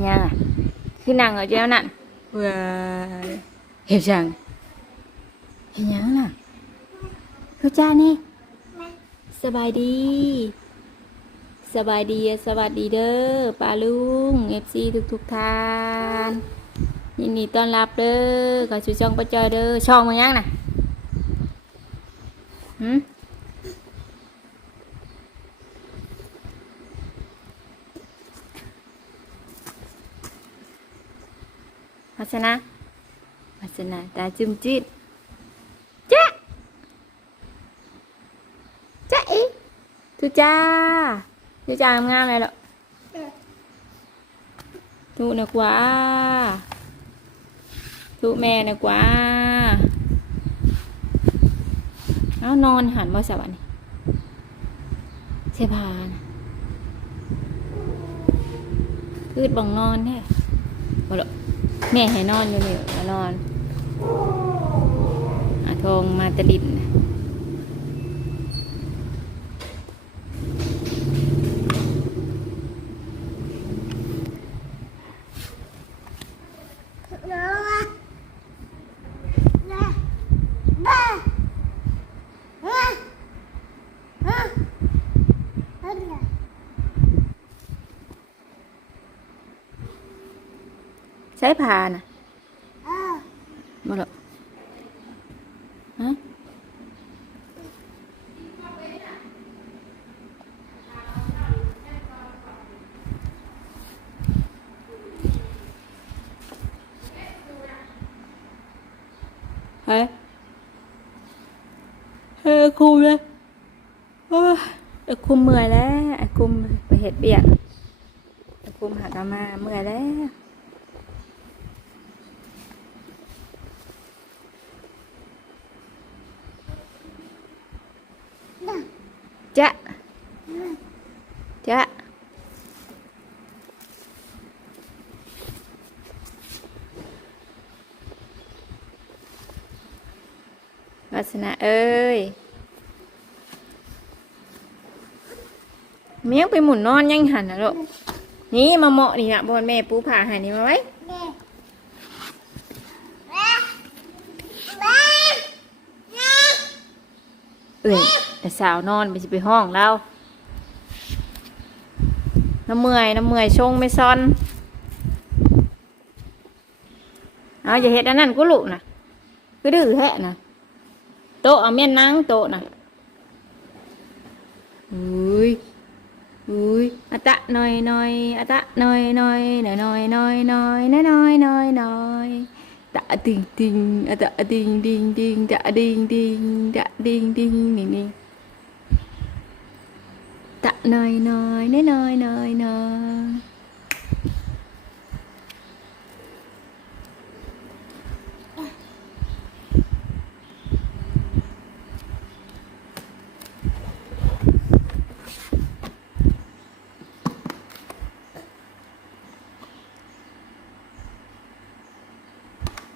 นยังอะคือนั่งเอาเจ้านั่นเว้ยเฮ็ดจังเฮ็ดหยังน่ะคือจ้านี่สบายดีสบายดีสวัสดีเด้อป้าลุงเอฟซีทุกทุกๆท่านยินดีต้อนรับเด้อขอชูช่องประจอยเด้อช่องมันยังน่ะหืม วัสนะวัสนะตาจุ่มจิตจ๊ะจ๊ะอีทุจ้าทุจ้างามเลยหรอทุนะกว่าทุแม่นะกว่าเอานอนหันมาสวรรค์เสพานะคืดบังนอนแท้บ่หรอ แม่ให้นอนอยู่นี่ก็นอนอาทองมาตะลินนะ ใช้พานะบ่หรอกฮะเฮ้ยเฮ้ยคุมเลยโอ้ยไอ้คุมเมื่อยแล้วไอ้คุมไปเห็ดเบียกไอ้คุมหากมาเมื่อยแล้ว จ๊ะะวาสนาเอ้ยเมียงไปหมุนนอนยังหันนะลูกนี่มาเหมาะนี่นะบนแม่ปูผ่าหันนี่มาไว้เอ้ยแต่สาวนอนไปสิไปห้องแล้ว น้ำเมื่อยน้ำเมื่อยชงไม่ซ้อนเอาอย่าเห็ดอันนั้นกูลุนะก็ดื้อแฮะนะโตะเอาเมียนนั่งโตะนะอุ้ยอุ้ยอะตะหน่อยหน่อยอะตะหน่อยหน่อยหน่อยหน่อยหน่อยหน่อยหน่อยหน่อยหน่อยหน่อยตะติงติงอะตะติงติงติงตะติงติงตะติงติงนี่นี่ตะหน่อ Tạ nơi nơi nơi nơi nơi nơi.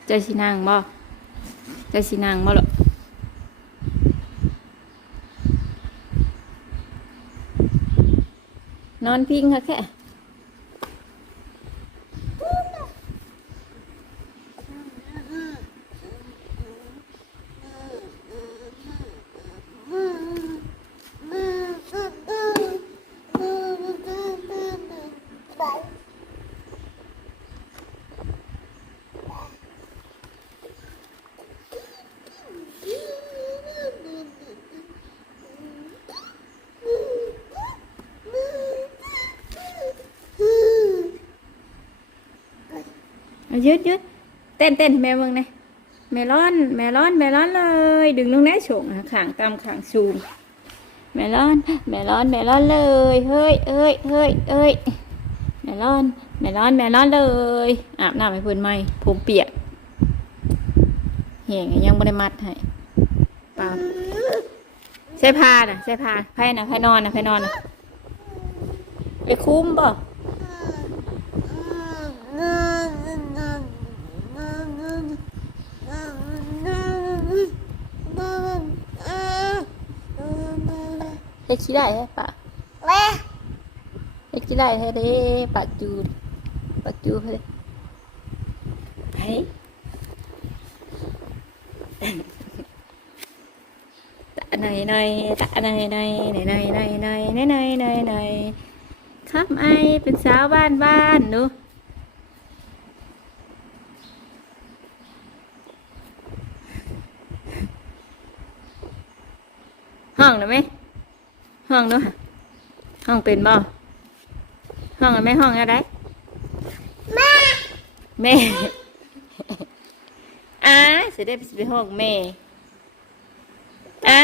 Chơi xin hàng bò. Chơi xin hàng bò lộ นอนพิงค่ะแค่ ยืดยืดเต้นเต้นแม่เบิ่งหน่อยแม่ร้อนแม่ร้อนแม่ร้อนเลย ดึงลงแน่โฉงขางตามขางสูงแม่ร้อนแม่ร้อนแม่ร้อนเลยเฮ้ยเอ้ยเฮ้ยเอ้ยแม่ร้อนแม่ร้อนแม่ร้อนเลยอาบน้ำให้เพิ่นไหมผมเปียกเหี่ยงยังไม่ได้มัดให้ปาใส่ผ้าน่ะใส่ผ้าไพ่น่ะไพ่นอนน่ะไพ่นอนน่ะไปคุ้มป่ะ เฮ็ดสิได้แฮะปะเฮ็ดสิได้แฮะเด้ปะจูปักจูเลยไปตะหน่อยหน่อยตะหน่อยหน่อยหน่อยหน่อยหน่อยหน่อยหน่อยหน่อยหน่อยหนครับไอเป็นสาวบ้านบ้านหนูห้องหรือไหม ห้องเนาะห้องเป็นบ่ห้องอะไรห้องอะไรแม่แม่อะสิได้ไปห้องแม่อะ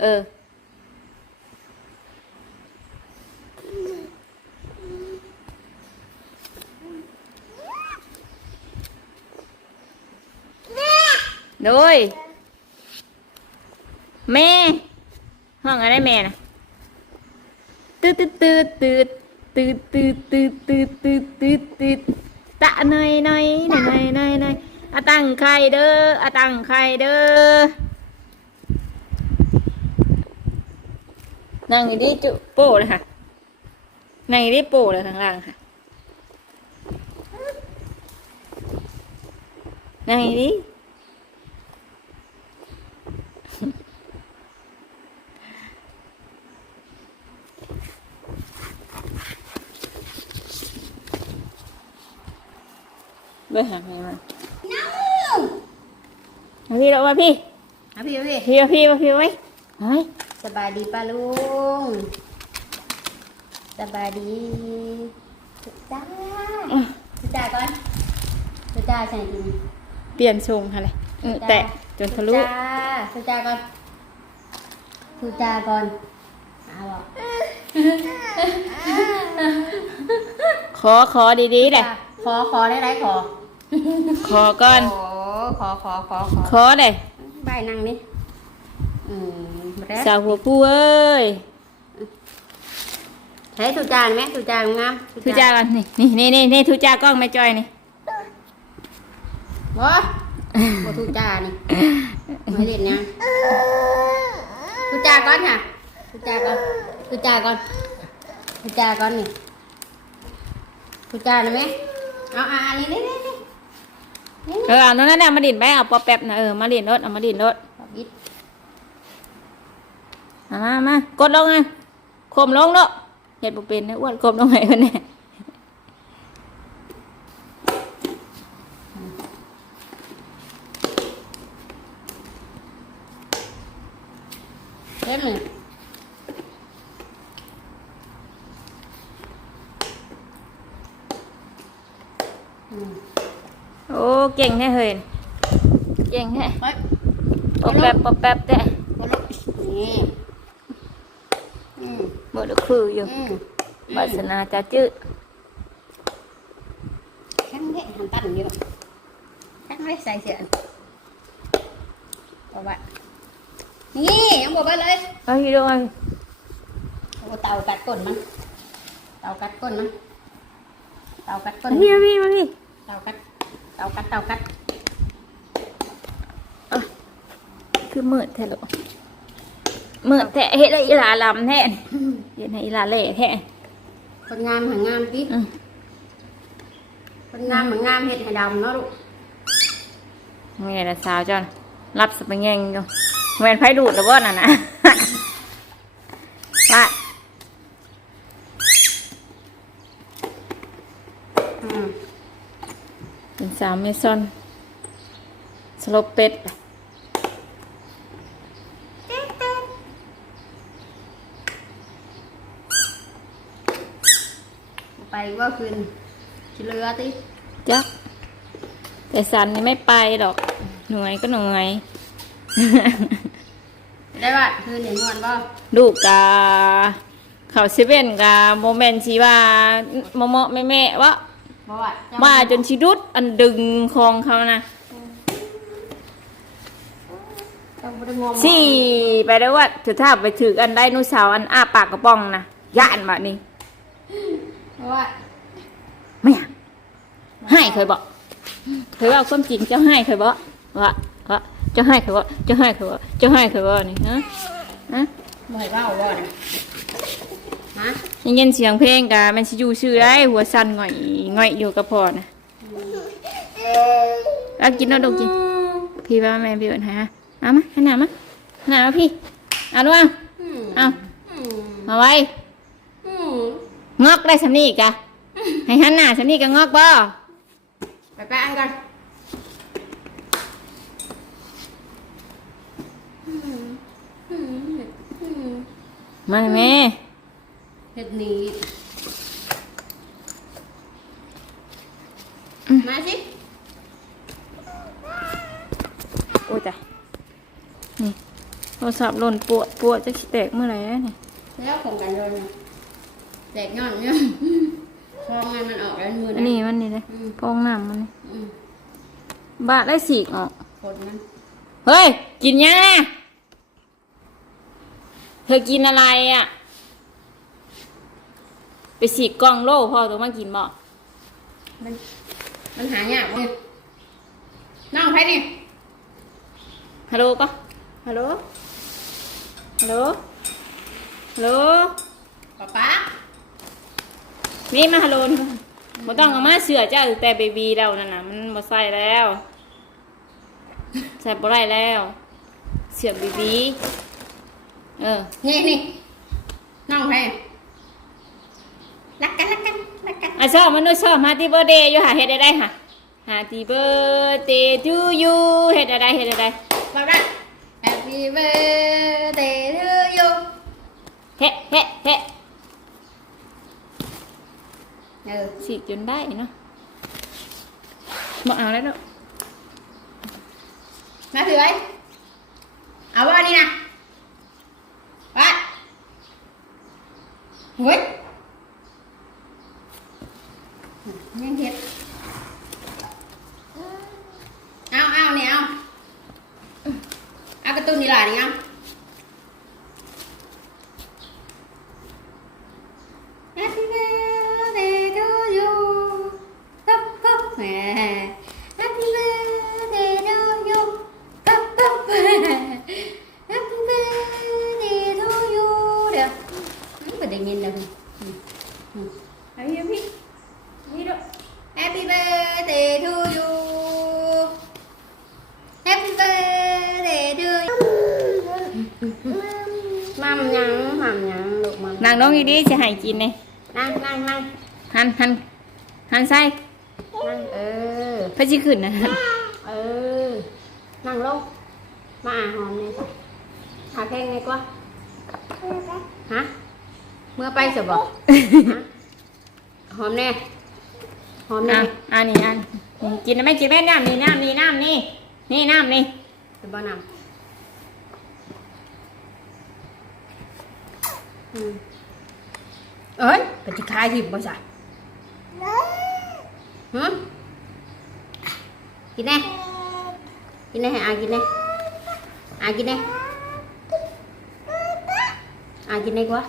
เออโดยแม่ ห้องอะไรแม่นะ ตืดตืดตืดตืดตืดตืดตืดตืดตืดตืดตืดตะหน่อยหน่อยหน่อยหน่อยหน่อยอะตั้งไข่เด้ออะตั้งไข่เด้อนั่งอยู่ที่จุโป้เลยค่ะนั่งอยู่ที่โป้เลยข้างล่างค่ะนั่งอยู่ที่ ไปหาใครมาเอาพี่เรามาพี่อะพี่พี่พี่มาพี่มาพี่ไว้เฮ้ยสบายดีป้าลุงสบายดีสุดจ้าสุดจ้าก่อนสุดจ้าใช่จริงเปลี่ยนทรงค่ะเลยเออแตะจนทะลุสุดจ้าสุดจ้าก่อนสุดจ้าก่อนเอาบอกขอขอดีๆเลยขอขอได้ไรขอ ขอก่อน ขอขอขอขอขอขอเลยใบนั่งนี่อืมแล้วสาวหัวผู้เอ้ยเฮ้ยสุดจ้าไหมสุดจ้างามทุจ้าก่อนนี่นี่นี่นี่นี่ทุจากล้องไม่จอยนี่บ่บ่สุดจ้านี่ไม่เล่นนะทุจาก่อนค่ะทุจาก่อนทุจาก่อนทุจาก่อนนี่ทุจาได้ไหมเอาอ่าอันนี้นี่นี่นี่ เออเอาตรงนั้นน่ะมาดินไปเอาปอแป๊บนะเออมาดินรถเอามาดินรถขอบยิดเอามามากดลงไงคมลงเนาะเห็ดบุเป็นนะอ้วนคมลงไงคนเนี่ยเล่นเลยอืม โอ้เก่งแท้เฮ้ยเก่งแท้เฮ้ยปอแป๊บปอแป๊บแต่บอลลูกนี่อืมเมื่อคืออยู่อืมวาสนาจะจื้อแข็งเด็หันตั้นอยู่แข็งเลยใส่เสื้อบอกว่านี่ยังบอกไปเลยเอาอยู่ด้วยเอาเตากัดก้นมันเตากัดก้นมันเตากัดก้นพี่มาพี่มาพี่เตากัด เตากัดเตากัดคือมืดแท้หรอมืดแท้เฮ็ดให้อีหลาลำแท้เฮ็ดให้อีหลาเละแท้คนงามหางามพี่อืมคนงามหางามเห็ดให้ดำเนาะลูกแม่ละสาวจอนรับสปังแยงอยู่แม่นไผดูดหรือว่าน่ะนะว่า อืม เป็นสาวเมซอนสโลปเป็ดไปว่าคืนชิเรือติจักแต่สันนี่ไม่ไปดอก หน่วยก็หน่วย ได้ว่าคืนเห็นงอนบ่ลูกกาเขาเซเว่นกาโมเมนต์ชีว่าโมโมแม่แม่ๆวะ บ่ว่าเจ้ว่าจนชิรุดอันดึงคองเขานะเจ้าบ่ได้งอมสี่ไปได้ว่าถือถ้าไปถืออันไดโนเสาร์อันอ้าปากกระป๋องนะย่านแบบนี้เพราะว่าไม่อยากให้เคยบอกเคยว่าความจริงเจ้าให้เคยบอกว่าว่าเจ้าให้เคยบอกเจ้าให้เคยบอกเจ้าให้เคยบอกนี่ฮะฮะบ่ให้เว้าบ่นะ ฮะยังยินเสียงเพลงกะมันสิอยู่ชื่อได้หัวสั่นง่อยง่อยอยู่กับพ่อนะเอากินเอาดกกิน พี่ว่าแม่พี่เอิ้นให้ฮะเอามาขนาดมาขนาดมาพี่เอาด้วยอืมเอาอืมมาไว้อืมงอกได้สำนีอีกะให้หันหน้าสำนีก็งอกบ่ไปแปะอันก่อนอืมอืมอืมมาแม่ เฮ็ดหนี้ มาสิ โอ้จ้ะนี่โทรศัพท์หล่นปวดปวดจะสิแตกเมื่อไหร่อะนี่แล้วของกันโดนเนี่ยแตกย่อนเนี่ยพองไงมันออกแล้วมืออันนี้มันนี่เลยอืมพองน้ำมันนี่อืมบาดได้สีกออก คนนั้นเฮ้ย กินยังอะเธอกินอะไรอะไป สีกกล้องโล่พ่อตัวมากินบ่มันมันหายากเลยน้องใครนี่ฮัลโหลก็ฮัลโหลฮัลโหลฮัลโหลป๊าป๊านี่มาฮัลโหลนี่บ่ต้องเอามาเสือจ้าแต่เบบีเรานั่นน่ะมันบ่ใส่แล้วใส่บ่ได้แล้ว เสือเบบีเออนี่นี่น้องใค รรักกันรักกันรักกันอะชอบมันด้วยชอบฮาร์ตี้เบอร์เดย์อยู่หาเฮ็ดได้ได้ค่ะฮาร์ตี้เบอร์เดย์ทูยูเฮ็ดได้ได้เฮ็ดได้ได้ป๊าป๊า Happy birthday to you เฮ้เฮ้เฮ้เออสีกจนได้เนาะบ่เอาแล้วเนาะมาถือไว้เอาว่านี่นะวัดเฮ้ย ยังเห็ดเอาเอาเนี่ยเอาเอากระตุ้นนี่ล่ะนี่เอา Happy birthday to you ปั๊บปั๊บแหม Happy birthday to you ปั๊บปั๊บ Happy birthday to you เดี๋ยวมันไม่ได้ยินเลยอืมอืม ไอ้เหี้ยพี่นี่เด้อ Happy birthday to you Happy birthday to you มัมยังมัมยังลูกมัม นางน้องอีดีจะ ให้กินนี่นั่งนั่งนั่งหันหันหันใส่นั่งเออเพื่อสิขึ้นนะเออ นั่งลงมาอ่าหอมเนี่ยจ้ะหาแข้งไงกว่าฮะเมื่อไปเสียบอกฮะหอมแน่หอมแน่อะอันนี้อันนี่กินได้ไหมกินไหมน้ำนี่น้ำนี่น้ำนี่นี่น้ำนี่เป็นบ้านำอืม เอ้ยเป็นที่คายหิบบ่จ้ะฮะกินแน่กินแน่ให้อากินแน่อากินแน่อากินแน่กว่า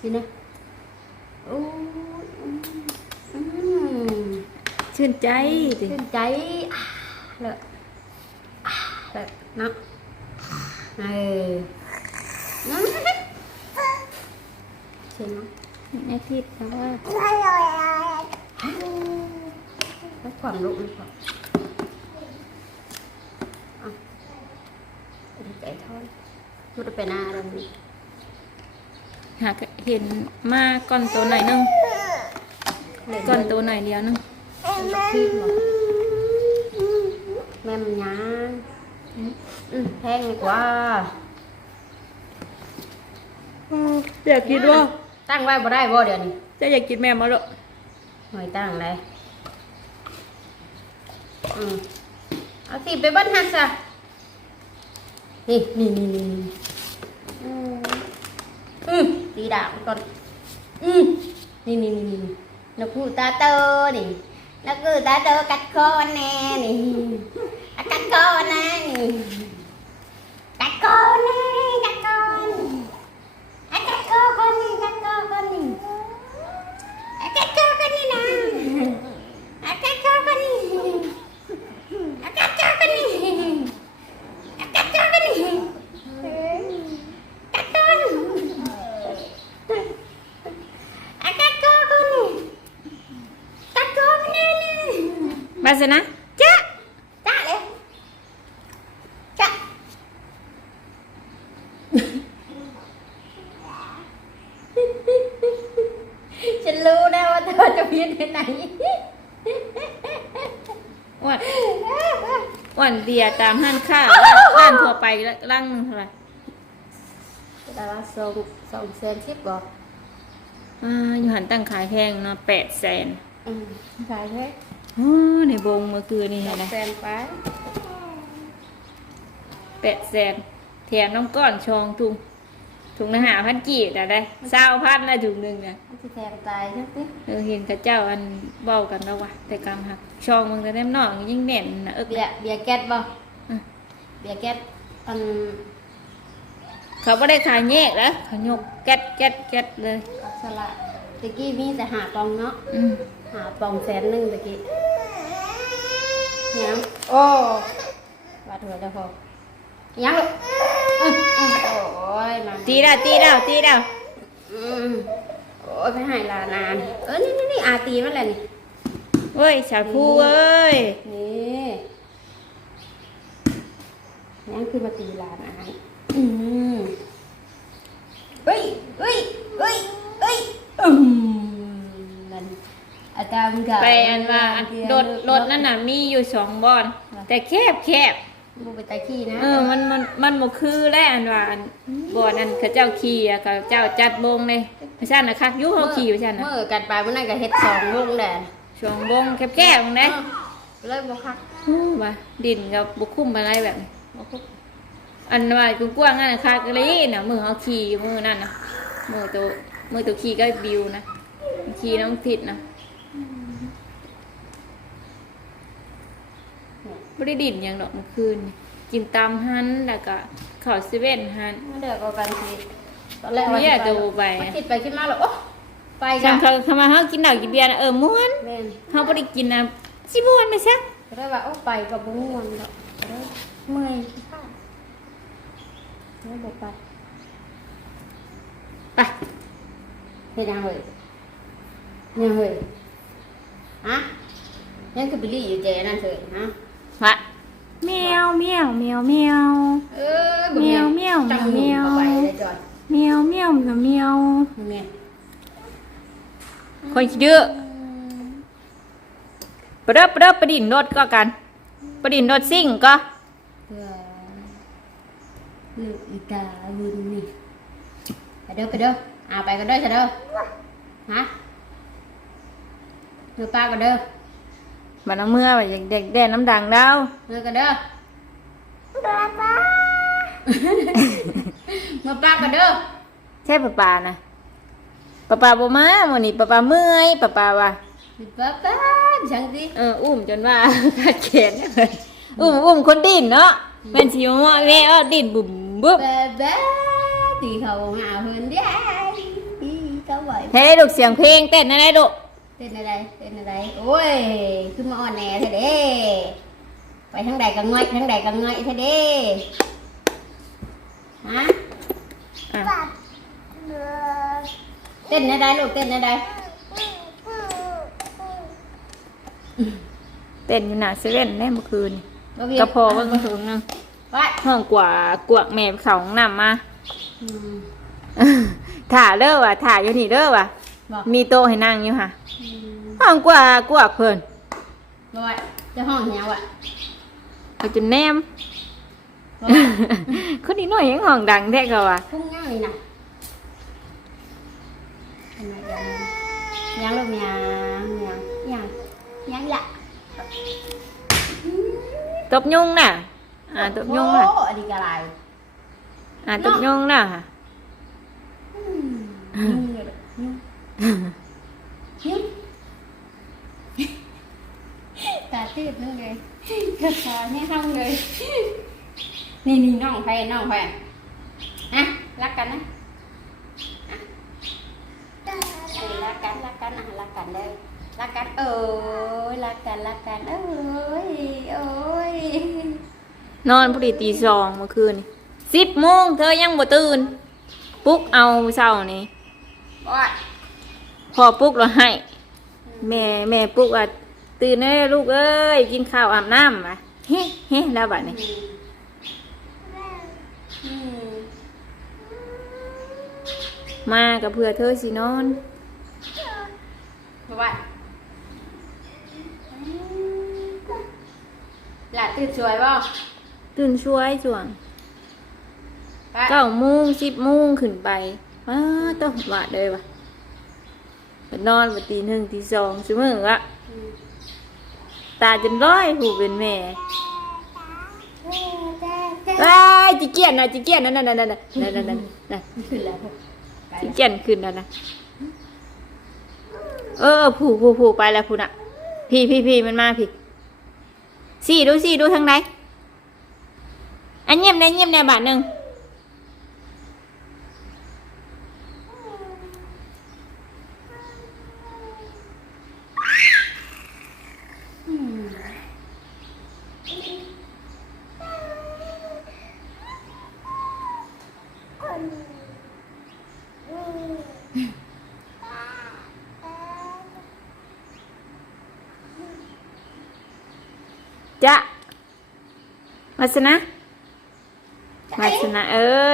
กินแน่โอ้ยอืมชื่นใจดิชื่นใจอ่าเลยอ่าเลยเนาะเออ อืมเช่นเนาะแม่ทิพย์แต่ว่าได้ความรู้มันก่อนอะดีใจทอนพูดไปหน้าเราดิหากเห็นมาก่อนตัวหน่อยนึงก่อนตัวหน่อยเดียวนึงพี่บอกแม่มันยังอืมแพงดีกว่าอยากกินว่า ตั้งไว้บ่ได้บ่เดี๋ยวนี้จะอยากกินแม่มาหรอหอยตั้งเลยอืมเอาสิไปเบิ้ลฮันซะนี่นี่นี่นี่นี่อืมอืมตีดาบมันก่อนอืมนี่นี่นี่นี่นกฮูกตาโตนี่นกฮูกตาโตกัดคอแน่นี่อะกัดคอแน่นี่กัดคอแน่กัดคอนี่อะกัดคอคนนี้กัดคอคนนี้ Akat kau kan ni nak. Akat kau kan ni. Akat kau kan ni. Akat kau kan ni. Akat kau. มาสินะจ้าจ้าเลยจ้าฉันรู้นะว่าเธอจะพินไปไหนอ้วนอ้วนเบียร์ตามห้านข้าวร้านร้านทั่วไปร่างหนึงเท่าไหร่แต่ว่าสองสองแสนสิบบ่อ่าอยู่หันตั้งขายแพงเนาะแปดแสนอืมขายแค่โอ้ในบงเมื่อคืนนี่สเห็อนงไหมแสนไปแปดแสนแถมน้ำก้อนชองถุงถุงละหาพันกีบแต่ได้เศร้าพันละถุงหนึ่งเนี่ยมันจะแทงตายใช่ไหมเออเห็นกับเจ้าอันเบ้ากันแล้ววะแต่กรรมหักช่องมึงแต่แนมนอกยิ่งแน่นนะเอิกเบียร์เบียร์แก๊สบ่อืมเบียร์แก๊สอันเขาไม่ได้ขายแยกแล้วเขายกแก๊ดแก๊ดแก๊ดเลยสละตะกี้มีแต่หาปองเนาะอืม หาปองแสนหนึ่งตะกี้ยังโอ้บาดหัวเจ้าพอยังลูกอืมอืมโอ้ยมาตีแล้วตีแล้วตีแล้วอืมโอ้ยไปหายลานานเออนี่นี่นี่อาตีมันแหละนี่เว้ยชาพูเว้ยนี่ยังคือมาตีลานานอืมเฮ้ยเฮ้ยเฮ้ยเฮ้ยอืมนั่น อาจารย์กับไปอันว่าอันรถรถนั่นน่ะมีอยู่สองบอน แต่แคบแคบบุไปตะขี้นะเออมันมันมันบ่คือแล้วอันว่าอันบอนอันเขาเจ้าขี่อะเขาเจ้าจัดบงเลยพระชันน่ะคักอยุเขาขี่พระชันน่ะเมื่อกันไปเมื่อนั้นก็เฮ็ดสองวงแดนช่วงบงแคบแคบๆมึงเด้เลยบ่คักว่าดินกับบุคุ้มอะไรแบบนี้บ่คุ้มอันว่ากูกว้างนั่นน่ะคากะลีน่ะมือเขาขี่มือนั่นน่ะมือตัวมือตัวขี่ก็บิวนะขี่น้องผิดนะ ไม่ได้ดินอย่างดอกเมื่อคืนนี่กินตามฮันแล้วก็ข้าวเซเว่นฮันเดี๋ยวก็กันทีตอนแรกว่าเนี่ยดูไป มันคิดไปคิดมาแล้วโอ้ไปกัจังนเขาเขามาเฮากินเหล้ากินเบียร์นะเออม่วนแม่นเฮาบ่ได้กินนะสิม่วนไปซะก็ได้ว่าโอ้ไปกับบุ้งมันดอกก็ได้เมื่อยข้าวไม่บอกไปไปเฮ็ดยังเฮ้ยยังเฮ้ยฮะยังคือบิลลี่อยู่เจนั่นเถอะฮะ วะแมวแมวแมวแมวเออเมียวเมียวจังเมียวเข้าไปเลยจอดแมวแมวแมวแมวเมียคนขี้ดื้อปะเด้อปะเด้อประดินรถก็กันประดินรถซิ่งก็เพื่อลูกอีกาวินนี่ไปเด้อไปเด้ออ่าไปกันเด้อเถอะเด้อฮะเด้อป้ากันเด้อ มันเอาเมื่อว่าเด็กๆแดนน้ำดังดาวเด้อกันเด้อมาป้ากันเด้อใช่ป้าปานะป้าปาบ่มามื้อนี้ป้าปาเมื่อยป้าปาว่าป้าป้าช่างสิเอออุ้มจนว่าขาดแขนเลยอุ้มอุ้มคนดินเนาะแม่นสิว่าแม่อ้อดินบุ่มบึ้มป้าป้าตีเขาหาเพิ่นได้เขาไหวให้ได้ลูกเสียงเพลงเต้นได้ลูก เต้นอะไรเต้นอะไรโอ้ยขึ้นมาอ่อนแหน่เถอะเด้ไปทางใดก็ง่อยทางใดก็ง่อยเถอะเด้ฮะอะเต้นอะไรลูกเต้นอะไรเต้นอยู่หน้าเซเว่นแน่เมื่อคืนนี่บ่พี่กระพอเบิ่งกระถุงนึงไปห้องกว่ากวกแม่ไปเขาห้องน้ำมาอืมถ่าเด้อว่ะถ่าอยู่นี่เด้อว่ะ บอกมีโต๊ะให้นั่งอยู่ค่ะ อืมห้องกว่ากวกเพิ่นบ่ไหวจะห้องเหี่ยวอะเอาจนแนม บ่ไหว คนนี้น้อยยังห้องดังแท้ก็ว่ะพุ่งง่ายนะทำไมยังยังลูกยังยังยังยังละตบยุงน่ะ อ่าตบยุงน่ะโอ้อันนี้กระไรอ่าตบยุงน่ะค่ะยุ่งเลยยุ่งยุ่ง ตาตื้ดนึงเลยกระชาให้ห้องเลย นี่นี่น้องแพนน้องแพนนะรักกันนะอะเออรักกันรักกันอะรักกันเลยรักกันเอ้ยรักกันรักกันเอ้ยเอ้ยนอนพอดีตีสองเมื่อคืนสิบโมงเธอยังบ่ตื่นปลุ๊กเอาเช้านี่บอย พอปลุ๊กเราให้ แม่แม่ปลุ๊กว่าตื่นเอ้ยลูกเอ้ยกินข้าวอาบน้ำมาเฮ้เฮ้แล้วบัดนี้อืมมากับเพื่อเธอสินอนบ๊ายบายหลานตื่นสวยบ่ตื่นช่วยจ่วงไปเก้าโมงสิบโมงขึ้นไปว้าต้องบาดเลยวะ ไปนอนวันตีหนึ่งตีสองชั่วโมงละตาจนร้อยหูเป็นแม่ว้ายจิเกียนนะจิเกียนนั่นนั่นนั่นนั่นนั่นนั่นนั่นนั่นขึ้นแล้วจิเกียนขึ้นแล้วนะเออผูผูผูไปแล้วผูน่ะ พี่พี่พี่มันมาพี่สี่ดูสี่ดูทางไหนอันเงียบในเงียบในบาทหนึ่ง จะ มาสนะ มาสนะเอ้ย